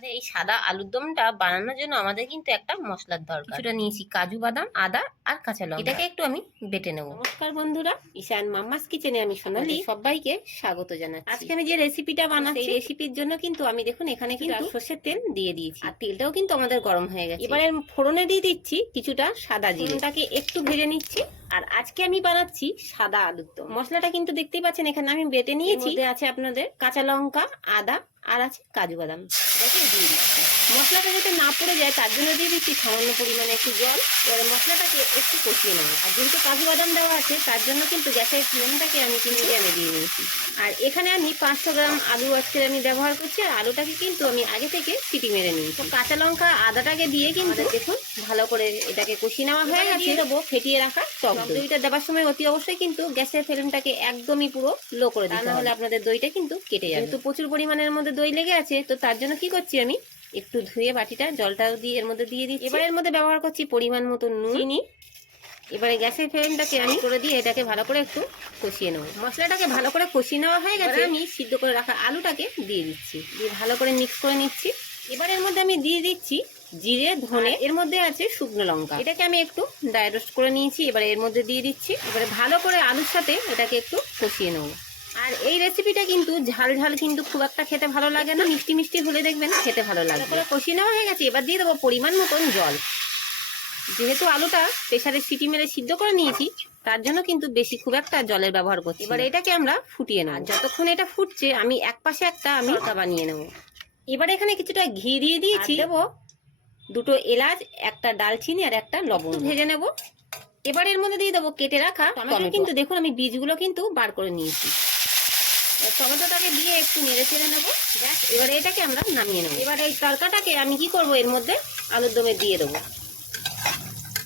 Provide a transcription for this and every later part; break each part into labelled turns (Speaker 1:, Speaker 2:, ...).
Speaker 1: আর এই সাদা আলুর দমটা বানানোর জন্য আমাদের কিন্তু একটা মশলার দরকার। কিছুটা নিয়েছি কাজু বাদাম আদা আর কাঁচা লঙ্কা। এটাকে একটু আমি বেটে নেব। নমস্কার বন্ধুরা ঈশান মাম্মাস কিচেনে আমি সোনালি। সবাইকে স্বাগত জানাচ্ছি। আজকে আমি যে রেসিপিটা বানাচ্ছি এই রেসিপির জন্য কিন্তু আমি দেখুন এখানে কিন্তু সর্ষের তেল দিয়ে দিয়েছি। আর তেলটাও কিন্তু আমাদের গরম হয়ে গেছে। এবারে ফোড়নে দিয়ে দিচ্ছি কিছুটা সাদা জিরেটাকে একটু ভেজে নিচ্ছি। আর আজকে আমি বানাচ্ছি সাদা আলুর দম। মশলাটা কিন্তু দেখতেই পাচ্ছেন এখানে আমি বেটে নিয়েছি। আছে আপনাদের কাঁচা লঙ্কা আদা আর আছে কাজু বাদাম। এটাকে দিয়ে দিচ্ছি। মশলাটা যাতে না পড়ে যায় তার জন্য দিয়ে দিচ্ছি সামান্য পরিমাণে একটু জল। এবারে মশলাটাকে একটু কষিয়ে নেব। আর যেহেতু কাজু বাদাম দেওয়া আছে তার জন্য কিন্তু গ্যাসের ফ্লেমটাকে আমি কিন্তু মিডিয়ামে দিয়ে নিয়েছি। আর এখানে আমি পাঁচশো গ্রাম আলু আজকে আমি ব্যবহার করছি আর আলুটাকে কিন্তু আমি আগে থেকে সিটি মেরে নিই তো কাঁচা লঙ্কা আদাটাকে দিয়ে কিন্তু দেখুন ভালো করে এটাকে কষিয়ে নেওয়া হয়ে গেছে। দেবো ফেটিয়ে রাখা টক দইটা দেওয়ার সময় অতি অবশ্যই কিন্তু গ্যাসের ফ্লেমটাকে একদমই পুরো লো করে দিতে না হলে আপনাদের দইটা কিন্তু কেটে যাবে। যেহেতু প্রচুর পরিমাণের মধ্যে দই লেগে আছে তো তার জন্য কি করছি আমি একটু ধুয়ে বাটিটা জলটাও দিয়ে এর মধ্যে দিয়ে দিচ্ছি। এবার এর মধ্যে ব্যবহার করছি পরিমাণ মতো নুন। চিনি। এবারে গ্যাসের ফ্লেমটাকে আমি করে দিয়ে এটাকে ভালো করে একটু কষিয়ে নেব। মশলাটাকে ভালো করে কষিয়ে নেওয়া হয়ে গেছে। আমি সিদ্ধ করে রাখা আলুটাকে দিয়ে দিচ্ছি। দিয়ে ভালো করে মিক্স করে নিচ্ছি। এবার এর মধ্যে আমি দিয়ে দিচ্ছি জিরে ধনে। এর মধ্যে আছে শুকনো লঙ্কা। এটাকে আমি একটু ড্রাই রোস্ট করে নিয়েছি এবারে এর মধ্যে দিয়ে দিচ্ছি। এবারে ভালো করে আলুর সাথে এটাকে একটু কষিয়ে নেব। আর এই রেসিপিটা কিন্তু ঝাল ঝাল কিন্তু খুব একটা খেতে ভালো লাগে না। মিষ্টি মিষ্টি হলে দেখবেন খেতে ভালো লাগবে। কষিয়ে নেওয়া হয়ে গেছে। এবার দিয়ে দেবো পরিমাণ মতন জল। যেহেতু আলুটা প্রেসারে সিটি মেরে সিদ্ধ করে নিয়েছি তার জন্য কিন্তু বেশি খুব একটা জলের ব্যবহার করছি এবার এটাকে আমরা ফুটিয়ে নেব। যতক্ষণ এটা ফুটছে আমি এক পাশে একটা আমি বানিয়ে নেব। এবার এখানে কিছুটা ঘি দিয়ে দিয়েছি। দেবো দুটো এলাচ একটা ডালচিনি আর একটা লবণ। ভেজে নেব। এবার এর মধ্যে দিয়ে দেবো কেটে রাখা টমেটো কিন্তু দেখুন আমি বীজগুলো কিন্তু বার করে নিয়েছি। টমেটোটাকে দিয়ে একটু নেড়ে চেড়ে নেব। ব্যাস এবারে এটাকে আমরা নামিয়ে নেব। এবার এই তরকাটাকে আমি কি করব এর মধ্যে আলুর দমে দিয়ে দেবো।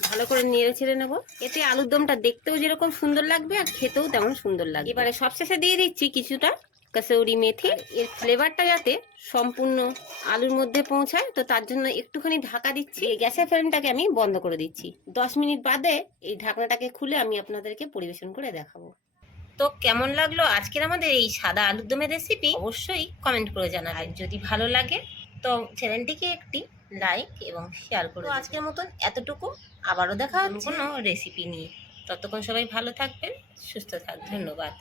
Speaker 1: ভালো করে নেড়ে ছেড়ে নেব। এতে আলুর দমটা দেখতেও যেরকম সুন্দর লাগবে আর খেতেও তেমন সুন্দর লাগবে। এবারে সবশেষে দিয়ে দিচ্ছি কিছুটা কাসৌরি মেথি এর ফ্লেভারটা যাতে সম্পূর্ণ আলুর মধ্যে পৌঁছায় তো তার জন্য একটুখানি ঢাকা দিচ্ছি। এই গ্যাসের ফ্লেমটাকে আমি বন্ধ করে দিচ্ছি। দশ মিনিট বাদে এই ঢাকনাটাকে খুলে আমি আপনাদেরকে পরিবেশন করে দেখাবো। তো কেমন লাগল আজকের আমাদের এই সাদা আলুর দমের রেসিপি অবশ্যই কমেন্ট করে জানাবেন। আর যদি ভালো লাগে তো চ্যানেলটিকে একটি লাইক এবং শেয়ার করুন আজকের মতন এতটুকু। আবারও দেখা হচ্ছে। কোনো রেসিপি নিয়ে। ততক্ষণ সবাই ভালো থাকবেন সুস্থ থাকবেন। ধন্যবাদ।